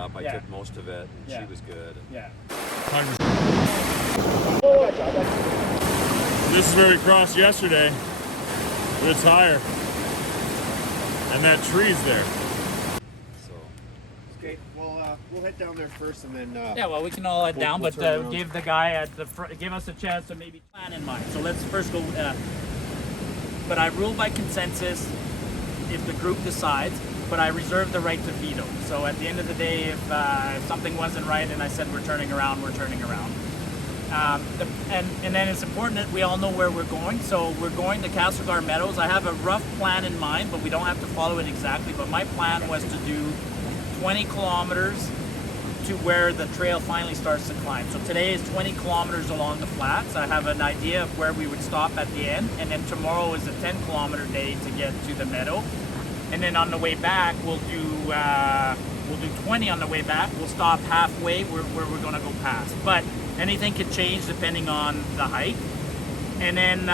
up. I took most of it, and she was good. Yeah. This is where we crossed yesterday, but it's higher. And that tree's there. So. Okay, well, we'll head down there first, and then. Yeah, well, we can all head down, we'll but give the guy at the front, give us a chance to maybe plan in mind. So let's first go. But I rule by consensus if the group decides. But I reserve the right to veto. So at the end of the day, if something wasn't right and I said we're turning around, we're turning around. And then it's important that we all know where we're going. So we're going to Castleguard Meadows. I have a rough plan in mind, but we don't have to follow it exactly. But my plan was to do 20 kilometers to where the trail finally starts to climb. So today is 20 kilometers along the flats. I have an idea of where we would stop at the end. And then tomorrow is a 10-kilometer day to get to the meadow. And then on the way back, we'll do 20 on the way back. We'll stop halfway where we're going to go past. But anything can change depending on the hike. And then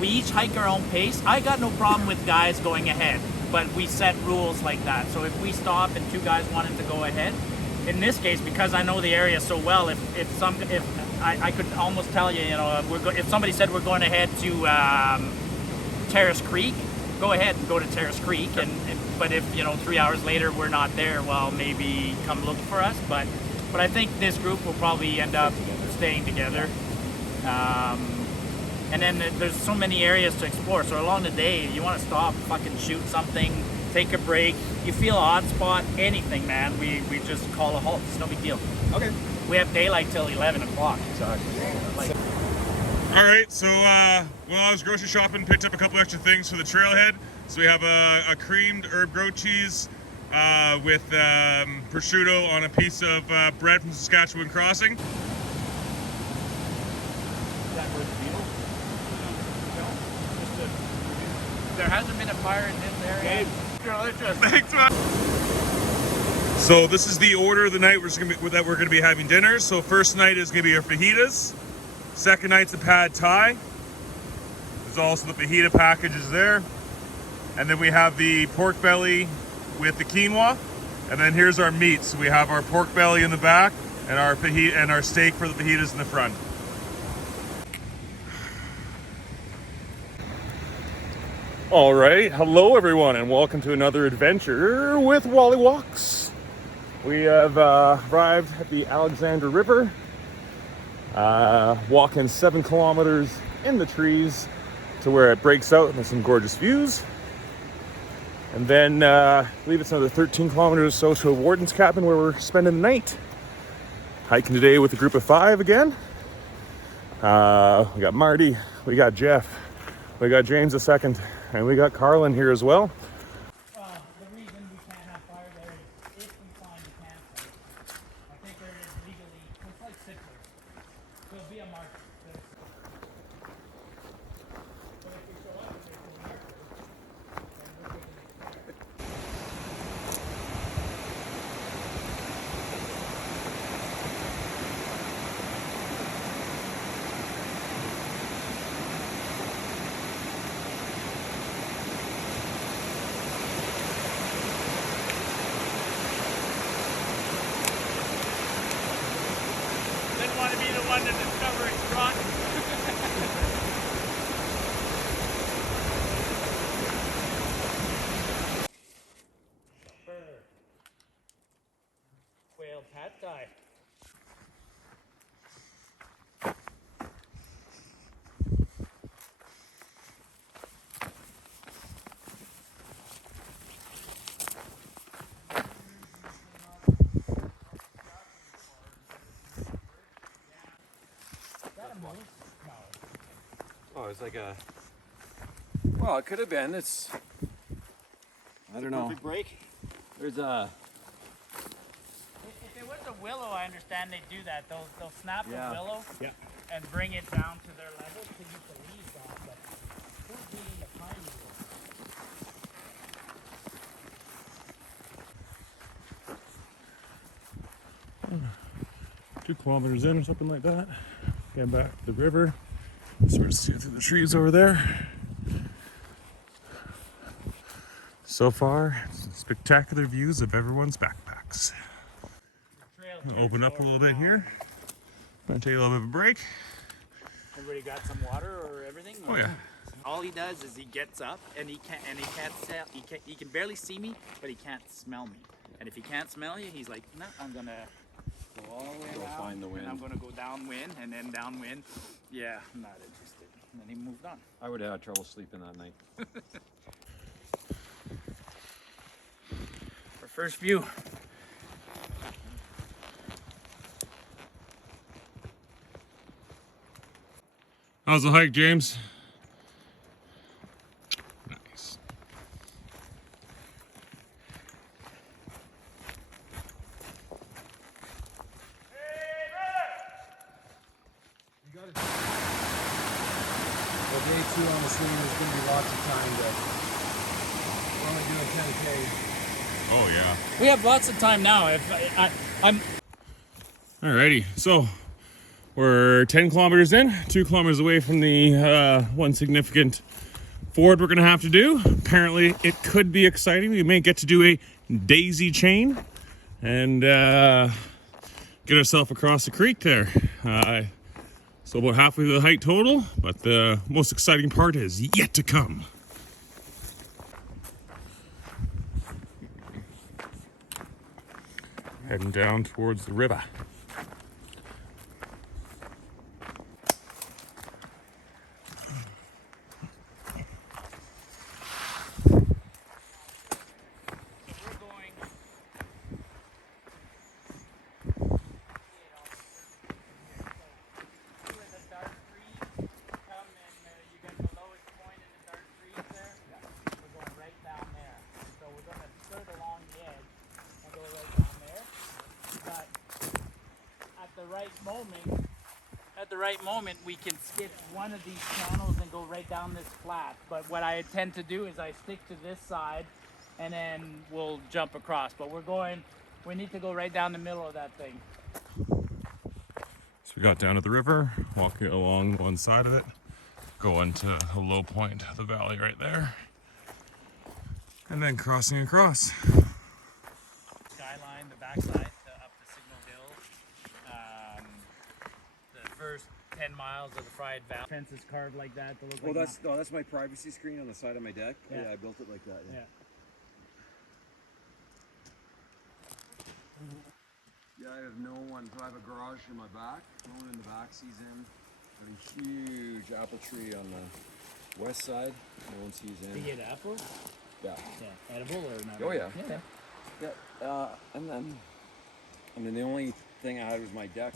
we each hike our own pace. I got no problem with guys going ahead, but we set rules like that. So if we stop and two guys wanted to go ahead, in this case, because I know the area so well, if I could almost tell you, if somebody said we're going ahead to Terrace Creek, go ahead and go to Terrace Creek, but if 3 hours later we're not there, well, maybe come look for us. But I think this group will probably end up staying together. And then there's so many areas to explore. So along the day, you want to stop, fucking shoot something, take a break. You feel a hot spot, anything, man. We just call a halt. It's no big deal. Okay. We have daylight till 11 o'clock. All right, so I was grocery shopping, picked up a couple extra things for the trailhead. So we have a creamed herb goat cheese with prosciutto on a piece of bread from Saskatchewan Crossing. There hasn't been a fire in this area. Thanks, man. So this is the order of the night that we're gonna be having dinner. So first night is gonna be our fajitas. Second night's the pad thai. There's also the fajita packages there. And then we have the pork belly with the quinoa. And then here's our meat. So we have our pork belly in the back and our fajita and our steak for the fajitas in the front. All right, hello everyone, and welcome to another adventure with Wally Walks. We have arrived at the Alexander River, walking 7 kilometers in the trees to where it breaks out and there's some gorgeous views. And then I believe it's another 13 kilometers or so to a warden's cabin where we're spending the night. Hiking today with a group of 5 again. We got Marty, we got Jeff, we got James a second, and we got Carlin here as well. The reason we can't have fire there is if we find a campsite. I think there is legally, it's like Sickler. There'll be a marker. But if we show up and there's no marker, then we're going to make fire. Didn't want to be the one to discover it's rotten. Quail pad thai. Oh, it's like a. Well, it could have been. It's. I don't know. Perfect break. There's a. If it was a willow, I understand they do that. They'll snap the willow Yeah. and bring it down to their level to keep the leaves off. But who's eating a pine needle? 2 kilometers in or something like that. Getting back to the river. Sort of see through the trees over there. So far, spectacular views of everyone's backpacks. Open up a little bit here. Gonna take a little bit of a break. Everybody got some water or everything? Oh yeah. All he does is he gets up and he can barely see me, but he can't smell me. And if he can't smell you, he's like, no, I'm gonna go all the way around, find the wind. and I'm gonna go downwind and then downwind. Yeah, I'm not interested. And then he moved on. I would have had trouble sleeping that night. Our first view. How's the hike, James? Nice. Well, day 2 on the swing, there's going to be lots of time to. We're only doing 10K. Oh yeah. We have lots of time now. I'm Alrighty, so we're 10 kilometers in, 2 kilometers away from the one significant ford we're gonna have to do. Apparently it could be exciting. We may get to do a daisy chain and get ourselves across the creek there. So about halfway through the hike total, but the most exciting part is yet to come. Heading down towards the river. At the right moment, we can skip one of these channels and go right down this flat. But what I tend to do is I stick to this side and then we'll jump across. But we need to go right down the middle of that thing. So we got down to the river, walking along one side of it, going to a low point of the valley right there, and then crossing across. Skyline, the backside up the Signal Hill. The first 10 miles of the Fried Valley. Fence is carved like that to look Well, like that's my privacy screen on the side of my deck. Yeah. Yeah, I built it like that. yeah. Yeah, I have no one. So I have a garage in my back. No one in the back sees in. I have a huge apple tree on the west side. No one sees in. You get apples? Yeah. Yeah. Edible or not? Oh yeah. Yeah. Yeah. And then, I mean, the only thing I had was my deck.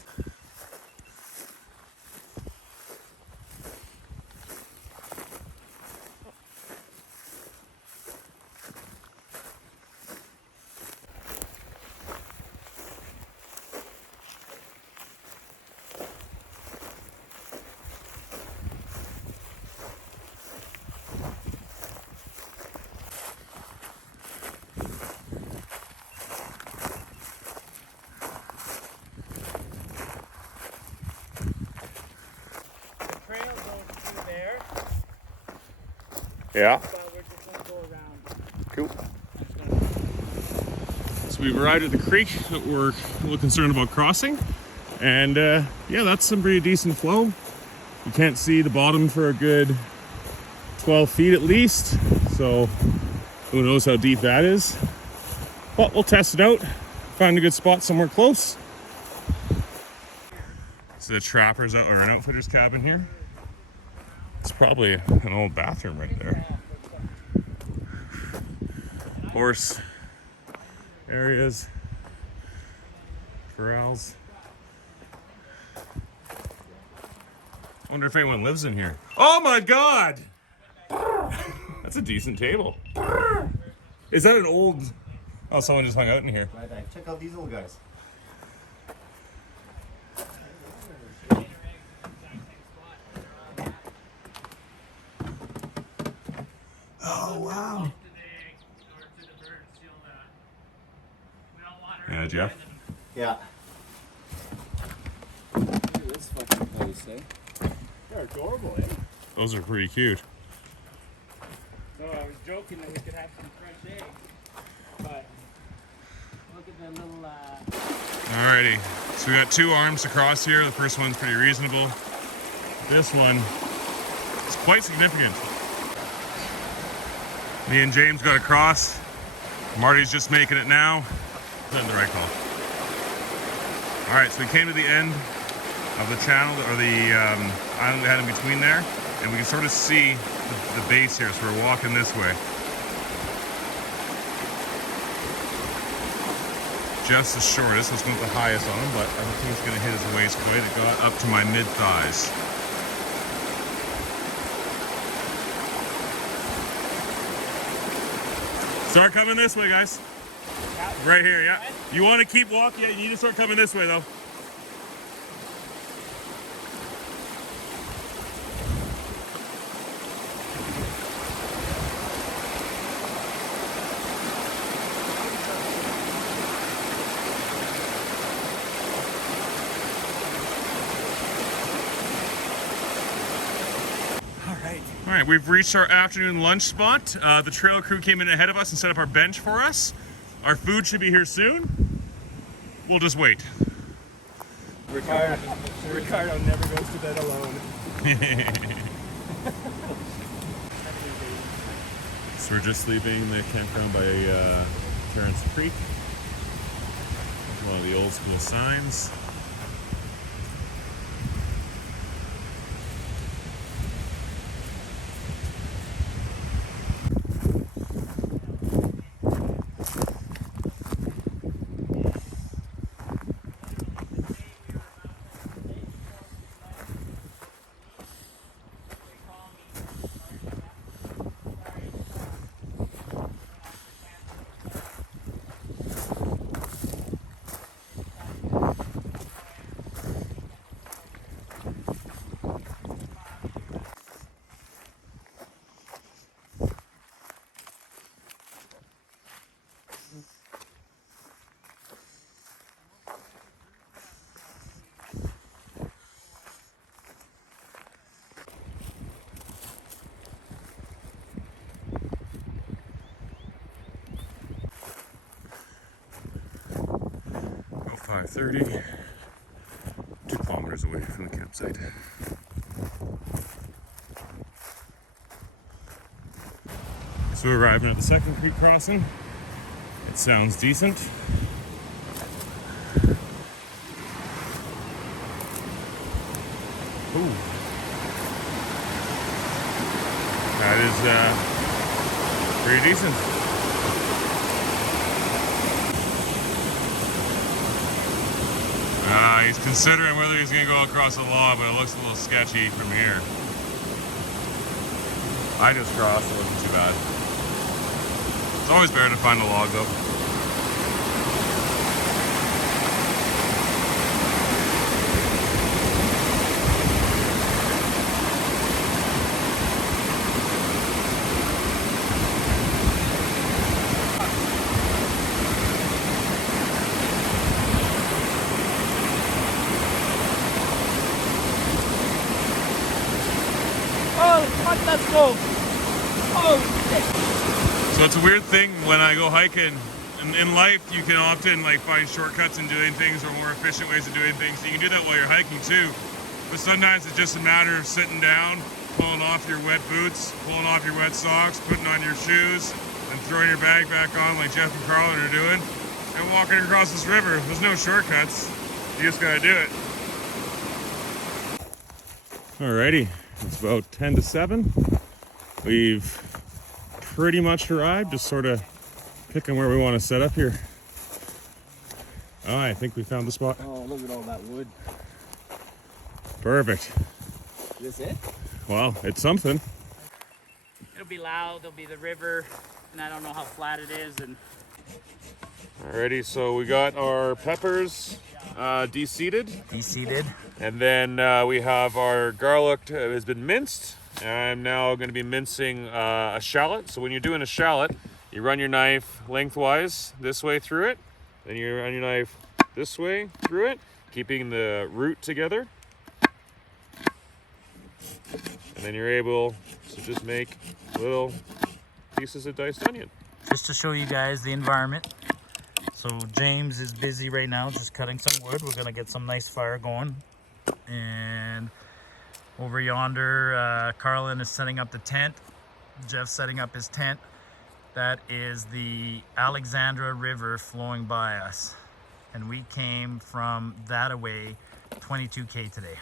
Yeah. But we're just gonna go around. Cool. So we've arrived at the creek that we're a little concerned about crossing. And yeah, that's some pretty decent flow. You can't see the bottom for a good 12 feet at least. So who knows how deep that is. But we'll test it out. Find a good spot somewhere close. So the trapper's out, or an outfitter's cabin here. It's probably an old bathroom right there. Horse areas, corrals. Wonder if anyone lives in here. Oh my God! That's a decent table. Is that an old? Oh, someone just hung out in here. Check out these little guys. Oh wow! Yeah, Jeff. Yeah. This fucking place, eh? They're adorable, eh? Those are pretty cute. So I was joking that we could have some fresh eggs, but look at the little. Alrighty, so we got 2 arms to cross here. The first one's pretty reasonable. This one is quite significant. Me and James got across. Marty's just making it now. That's the right call. Alright, so we came to the end of the channel, or the island we had in between there, and we can sort of see the base here, so we're walking this way. Just the shortest, so it's not the highest on him, but I don't think it's going to hit his waist quite. It got up to my mid-thighs. Start coming this way, guys. Right here, yeah. You want to keep walking? Yeah, you need to start coming this way, though. All right, we've reached our afternoon lunch spot. The trail crew came in ahead of us and set up our bench for us. Our food should be here soon. We'll just wait. Ricardo never goes to bed alone. So we're just leaving the campground by Terrence Creek. One of the old school signs. About 5:30, 2 kilometers away from the campsite. So we're arriving at the second creek crossing. It sounds decent. Ooh. That is pretty decent. He's considering whether he's going to go across the log, but it looks a little sketchy from here. I just crossed, it wasn't too bad. It's always better to find a log though. Let's go. Oh, shit. So it's a weird thing when I go hiking. In life, you can often like find shortcuts in doing things or more efficient ways of doing things. You can do that while you're hiking too. But sometimes it's just a matter of sitting down, pulling off your wet boots, pulling off your wet socks, putting on your shoes, and throwing your bag back on like Jeff and Carlin are doing, and walking across this river. There's no shortcuts. You just gotta do it. Alrighty. It's about 10 to 7. We've pretty much arrived, just sort of picking where we want to set up here. Oh, I think we found the spot. Oh, look at all that wood. Perfect. Is this it? Well, it's something. It'll be loud, there'll be the river, and I don't know how flat it is. And Alrighty, so we got our peppers de-seeded. de-seeded. And then we have our garlic has been minced. I'm now going to be mincing a shallot. So when you're doing a shallot, you run your knife lengthwise this way through it. Then you run your knife this way through it, keeping the root together. And then you're able to just make little pieces of diced onion. Just to show you guys the environment. So James is busy right now, just cutting some wood. We're gonna get some nice fire going. And over yonder, Carlin is setting up the tent. Jeff's setting up his tent. That is the Alexandra River flowing by us. And we came from that away 22K today.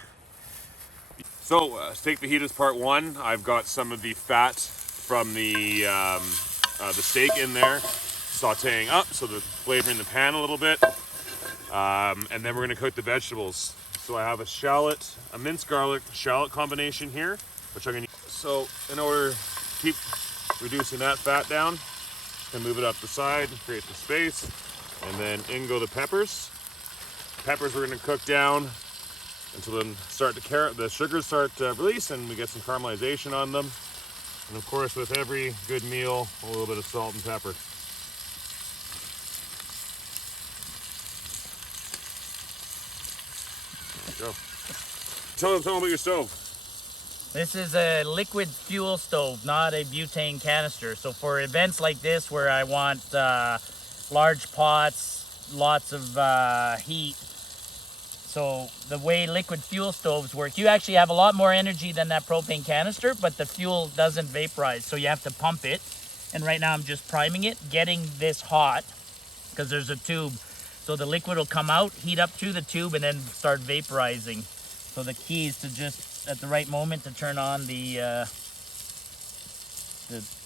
So, steak fajitas part 1. I've got some of the fat from the steak in there, sauteing up, so the flavor in the pan a little bit. And then we're gonna cook the vegetables. So I have a shallot, a minced garlic shallot combination here, which I'm gonna use. So in order to keep reducing that fat down, and move it up the side, create the space, and then in go the peppers. Peppers we're gonna cook down until then the sugars start to release and we get some caramelization on them. And of course, with every good meal, a little bit of salt and pepper. There you go. Tell them about your stove. This is a liquid fuel stove, not a butane canister. So for events like this where I want large pots, lots of heat, so the way liquid fuel stoves work, you actually have a lot more energy than that propane canister, but the fuel doesn't vaporize, so you have to pump it. And right now I'm just priming it, getting this hot, because there's a tube. So the liquid will come out, heat up through the tube, and then start vaporizing. So the key is to just, at the right moment, to turn on the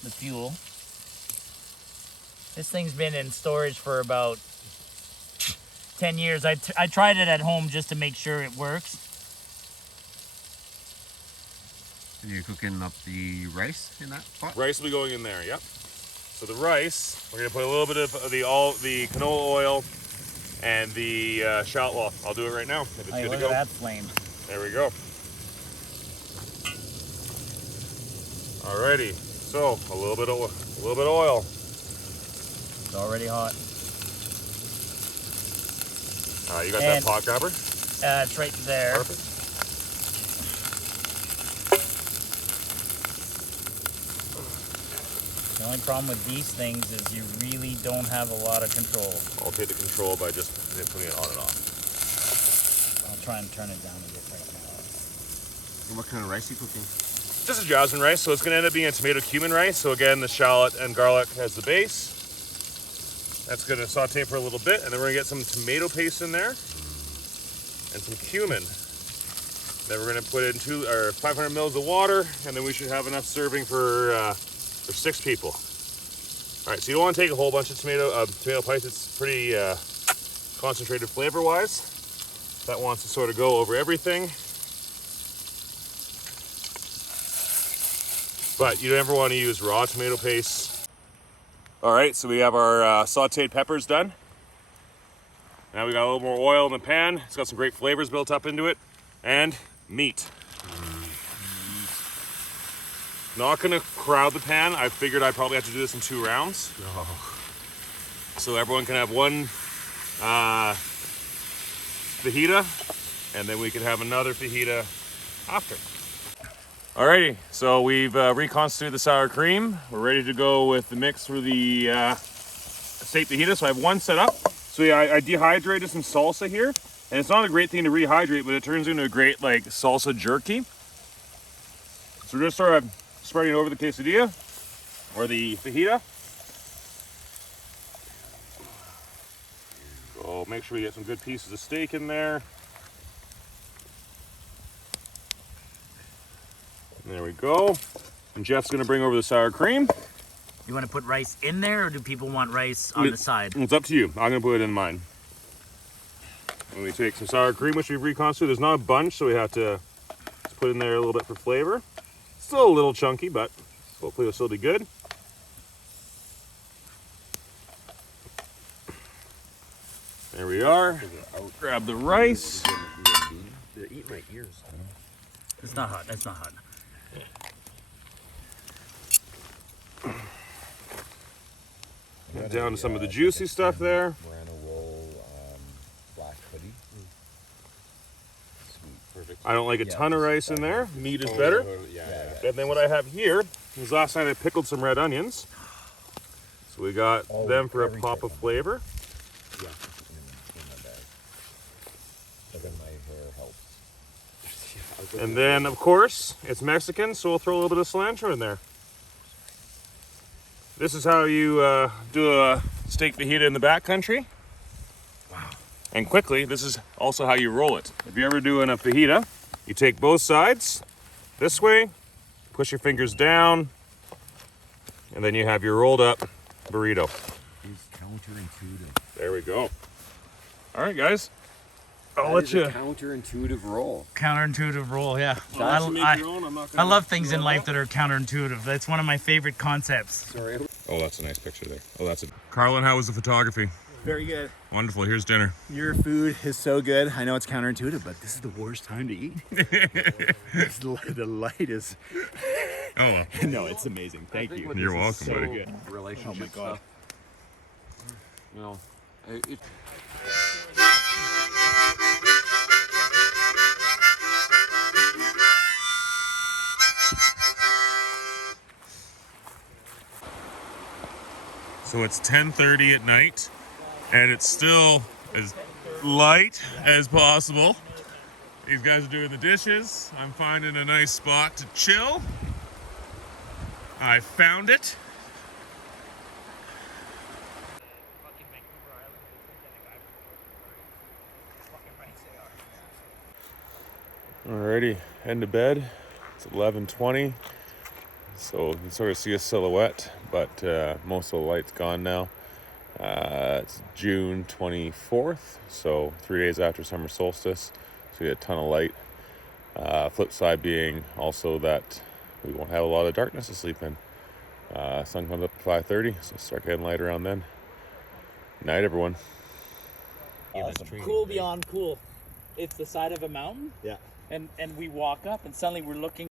fuel. This thing's been in storage for about 10 years. I tried it at home just to make sure it works. And you're cooking up the rice in that pot? Rice will be going in there, yep. So the rice, we're gonna put a little bit of the canola oil and the shallot. Well, I'll do it right now. If it's good to go. Look at that flame. There we go. Alrighty, so a little bit of oil. It's already hot. You got that pot grabber? It's right there. Perfect. The only problem with these things is you really don't have a lot of control. I'll take the control by just putting it on and off. I'll try and turn it down a bit right now. And what kind of rice are you cooking? This is jasmine rice, so it's going to end up being a tomato cumin rice. So again, the shallot and garlic as the base. That's going to saute for a little bit, and then we're going to get some tomato paste in there and some cumin. Then we're going to put in 500 mils of water, and then we should have enough serving for 6 people. All right, so you don't want to take a whole bunch of tomato paste. It's pretty concentrated flavor-wise. That wants to sort of go over everything. But you never want to use raw tomato paste. All right, so we have our sauteed peppers done. Now we got a little more oil in the pan. It's got some great flavors built up into it. And meat. Not gonna crowd the pan. I figured I'd probably have to do this in 2 rounds. Oh. So everyone can have one fajita, and then we can have another fajita after. Alrighty, so we've reconstituted the sour cream. We're ready to go with the mix for the steak fajita. So I have one set up. So yeah, I dehydrated some salsa here. And it's not a great thing to rehydrate, but it turns into a great like salsa jerky. So we're just sort of spreading it over the quesadilla or the fajita. So make sure we get some good pieces of steak in there. There we go. And Jeff's gonna bring over the sour cream. You want to put rice in there, or do people want rice on the side? It's up to you. I'm gonna put it in mine. And we take some sour cream, which we've reconstituted. There's not a bunch, so we have to just put in there a little bit for flavor. Still a little chunky, but hopefully it'll still be good. There we are. Grab the rice. Eat my ears. It's not hot. It's not hot. Get down to some of the juicy stuff there. Morano roll, black hoodie. Sweet, perfect. I don't like a ton of rice in there. Meat is better. Yeah. And then what I have here is last night I pickled some red onions. So we got them for a pop of flavor. Yeah, in my bag. But then my hair helps. And then, of course, it's Mexican, so we'll throw a little bit of cilantro in there. This is how you do a steak fajita in the backcountry. Wow. And quickly, this is also how you roll it. If you're ever doing a fajita, you take both sides this way, push your fingers down, and then you have your rolled up burrito. It's counterintuitive. There we go. All right, guys. I'll That let is you. a counterintuitive roll. Counterintuitive roll, yeah. I I love things in life that are counterintuitive. That's one of my favorite concepts. Sorry. Oh, that's a nice picture there. Oh, that's it. Carlin, how was the photography? Very good. Wonderful. Here's dinner. Your food is so good. I know it's counterintuitive, but this is the worst time to eat. The light is. Oh, well. No, it's amazing. Thank you. You're welcome, buddy. Good. Relationship Oh my God. stuff. You know, it. So it's 10:30 at night, and it's still as light as possible. These guys are doing the dishes. I'm finding a nice spot to chill. I found it. Alrighty, heading to bed. It's 11:20. So you can sort of see a silhouette, but most of the light's gone now. It's June 24th, so 3 days after summer solstice. So we had a ton of light. Flip side being also that we won't have a lot of darkness to sleep in. Sun comes up at 5:30, so start getting light around then. Night, everyone. Cool beyond cool. It's the side of a mountain. Yeah. And we walk up and suddenly we're looking